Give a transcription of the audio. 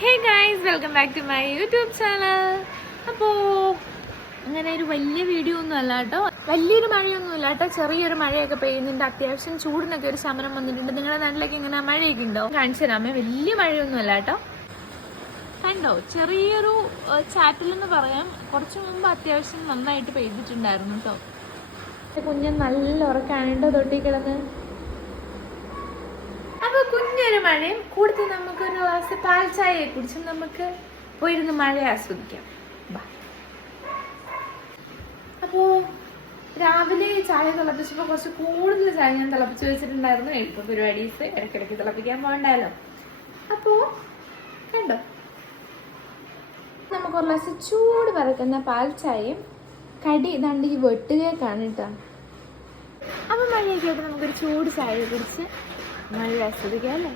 Hey guys welcome back to my YouTube channel അപ്പോ അങ്ങനെ ഒരു വലിയ വീഡിയോ ഒന്നും അല്ല കേട്ടോ. വലിയൊരു മഴയൊന്നും ഇല്ല കേട്ടോ. ചെറിയൊരു മഴയൊക്കെ പെയ്യുന്നുണ്ട്. അത്യാവശ്യം ചൂടിനൊക്കെ ഒരു സമരം വന്നിട്ടുണ്ട്. നിങ്ങളുടെ നാട്ടിലേക്ക് ഇങ്ങനെ മഴയൊക്കെ ഉണ്ടോ? കാണിച്ചു തരാമേ വലിയ മഴയൊന്നും അല്ല കേട്ടോ. കണ്ടോ? ചെറിയൊരു ചാറ്റൽ എന്ന് പറയാം. കുറച്ച് മുമ്പ് അത്യാവശ്യം നന്നായിട്ട് പെയ്തിട്ടുണ്ടായിരുന്നു കേട്ടോ. കുഞ്ഞ് നല്ല ഉറക്കാണ് കേട്ടോ തൊട്ടി കിടന്ന് കുഞ്ഞൊരു മഴയും കൂടുതൽ നമുക്കൊരു ഗ്ലാസ് പാൽ ചായയെ കുടിച്ച് നമുക്ക് പോയിരുന്ന് മഴയെ ആസ്വദിക്കാം. ബാ. അപ്പോ രാവിലെ ചായ തിളപ്പിച്ചപ്പോൾ കുറച്ച് കൂടുതൽ ചായ ഞാൻ തിളപ്പിച്ച് വെച്ചിട്ടുണ്ടായിരുന്നു. എളുപ്പ പരിപാടീസ് ഇടയ്ക്കിടയ്ക്ക് തിളപ്പിക്കാൻ പോകണ്ടല്ലോ അപ്പോ കണ്ടോ? നമുക്ക് ഒരു ഗ്ലാസ് ചൂട് പറക്കുന്ന പാൽ ചായയും കടി ഇതാണ്ട് ഈ വെട്ടുകേക്കാണ് കേട്ടോ. അപ്പൊ മഴയൊക്കെ ആയിട്ട് നമുക്കൊരു ചൂട് ചായ കുടിച്ച് മഴ ആസ്വദിക്കാം അല്ലേ